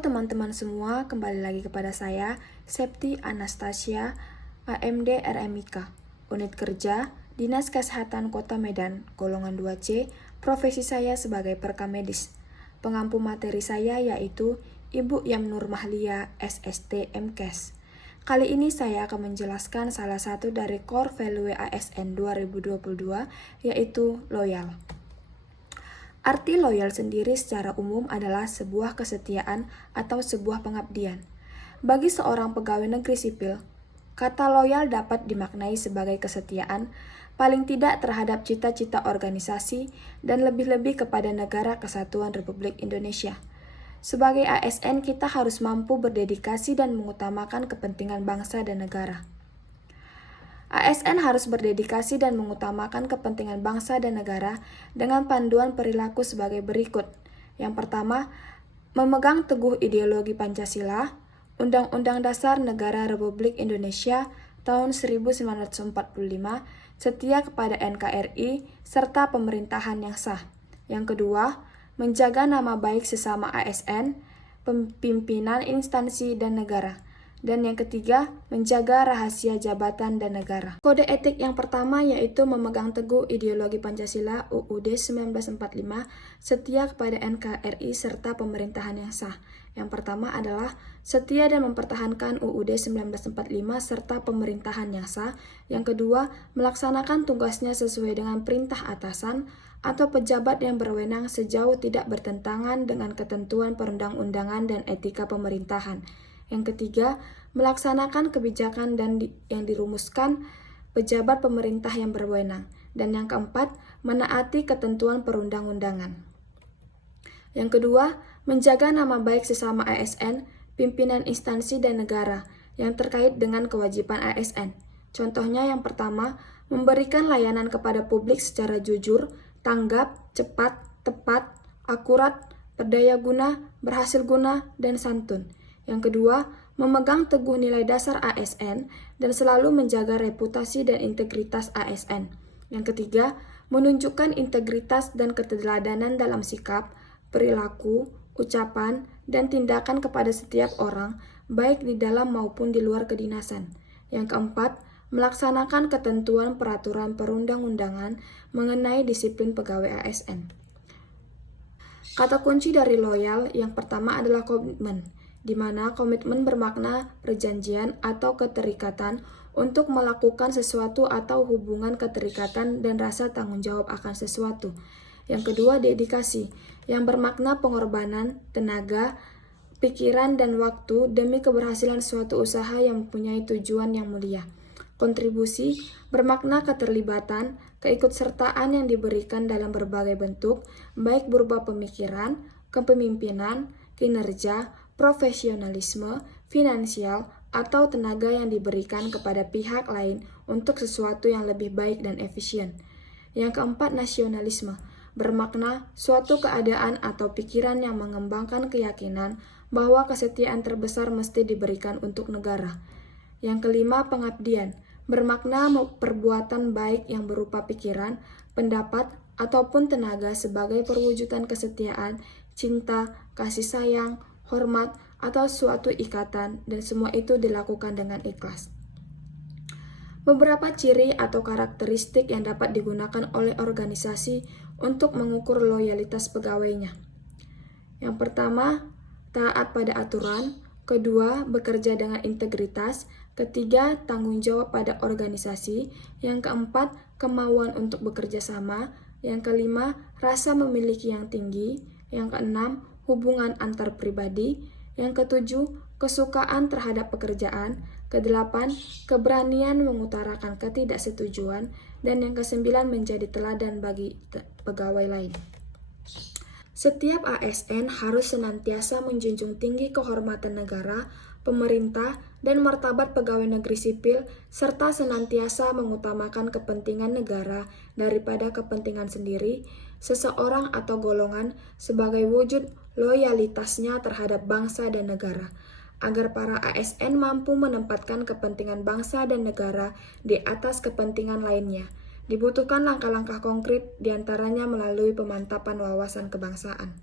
Halo teman-teman semua, kembali lagi kepada saya, Septi Anastasia, AMD RMIK, Unit Kerja, Dinas Kesehatan Kota Medan, golongan 2C, profesi saya sebagai perekam medis. Pengampu materi saya yaitu Ibu Yamnur Mahlia, SST MKes. Kali ini saya akan menjelaskan salah satu dari core value ASN 2022, yaitu loyal. Arti loyal sendiri secara umum adalah sebuah kesetiaan atau sebuah pengabdian. Bagi seorang pegawai negeri sipil, kata loyal dapat dimaknai sebagai kesetiaan, paling tidak terhadap cita-cita organisasi dan lebih-lebih kepada Negara Kesatuan Republik Indonesia. Sebagai ASN, kita harus mampu berdedikasi dan mengutamakan kepentingan bangsa dan negara. ASN harus berdedikasi dan mengutamakan kepentingan bangsa dan negara dengan panduan perilaku sebagai berikut. Yang pertama, memegang teguh ideologi Pancasila, Undang-Undang Dasar Negara Republik Indonesia tahun 1945, setia kepada NKRI, serta pemerintahan yang sah. Yang kedua, menjaga nama baik sesama ASN, pimpinan instansi dan negara. Dan yang ketiga, menjaga rahasia jabatan dan negara. Kode etik yang pertama yaitu memegang teguh ideologi Pancasila UUD 1945, setia kepada NKRI serta pemerintahan yang sah. Yang pertama adalah setia dan mempertahankan UUD 1945 serta pemerintahan yang sah. Yang kedua, melaksanakan tugasnya sesuai dengan perintah atasan atau pejabat yang berwenang sejauh tidak bertentangan dengan ketentuan perundang-undangan dan etika pemerintahan. Yang ketiga, melaksanakan kebijakan yang dirumuskan pejabat pemerintah yang berwenang. Dan yang keempat, menaati ketentuan perundang-undangan. Yang kedua, menjaga nama baik sesama ASN, pimpinan instansi dan negara yang terkait dengan kewajiban ASN. Contohnya yang pertama, memberikan layanan kepada publik secara jujur, tanggap, cepat, tepat, akurat, berdaya guna, berhasil guna, dan santun. Yang kedua, memegang teguh nilai dasar ASN dan selalu menjaga reputasi dan integritas ASN. Yang ketiga, menunjukkan integritas dan keteladanan dalam sikap, perilaku, ucapan, dan tindakan kepada setiap orang, baik di dalam maupun di luar kedinasan. Yang keempat, melaksanakan ketentuan peraturan perundang-undangan mengenai disiplin pegawai ASN. Kata kunci dari loyal yang pertama adalah komitmen, di mana komitmen bermakna perjanjian atau keterikatan untuk melakukan sesuatu atau hubungan keterikatan dan rasa tanggung jawab akan sesuatu. Yang kedua, dedikasi, yang bermakna pengorbanan, tenaga, pikiran, dan waktu demi keberhasilan suatu usaha yang mempunyai tujuan yang mulia. Kontribusi bermakna keterlibatan, keikutsertaan yang diberikan dalam berbagai bentuk, baik berupa pemikiran, kepemimpinan, kinerja, profesionalisme, finansial, atau tenaga yang diberikan kepada pihak lain untuk sesuatu yang lebih baik dan efisien. Yang keempat, nasionalisme, bermakna suatu keadaan atau pikiran yang mengembangkan keyakinan bahwa kesetiaan terbesar mesti diberikan untuk negara. Yang kelima, pengabdian, bermakna perbuatan baik yang berupa pikiran, pendapat, ataupun tenaga sebagai perwujudan kesetiaan, cinta, kasih sayang, hormat, atau suatu ikatan, dan semua itu dilakukan dengan ikhlas. Beberapa ciri atau karakteristik yang dapat digunakan oleh organisasi untuk mengukur loyalitas pegawainya. Yang pertama, taat pada aturan. Kedua, bekerja dengan integritas. Ketiga, tanggung jawab pada organisasi. Yang keempat, kemauan untuk bekerja sama. Yang kelima, rasa memiliki yang tinggi. Yang keenam, hubungan antar pribadi. Yang ketujuh, kesukaan terhadap pekerjaan. Kedelapan, keberanian mengutarakan ketidaksetujuan. Dan yang kesembilan, menjadi teladan bagi pegawai lain. Setiap ASN harus senantiasa menjunjung tinggi kehormatan negara, pemerintah, dan martabat pegawai negeri sipil, serta senantiasa mengutamakan kepentingan negara daripada kepentingan sendiri, seseorang atau golongan sebagai wujud loyalitasnya terhadap bangsa dan negara. Agar para ASN mampu menempatkan kepentingan bangsa dan negara di atas kepentingan lainnya, dibutuhkan langkah-langkah konkret diantaranya melalui pemantapan wawasan kebangsaan.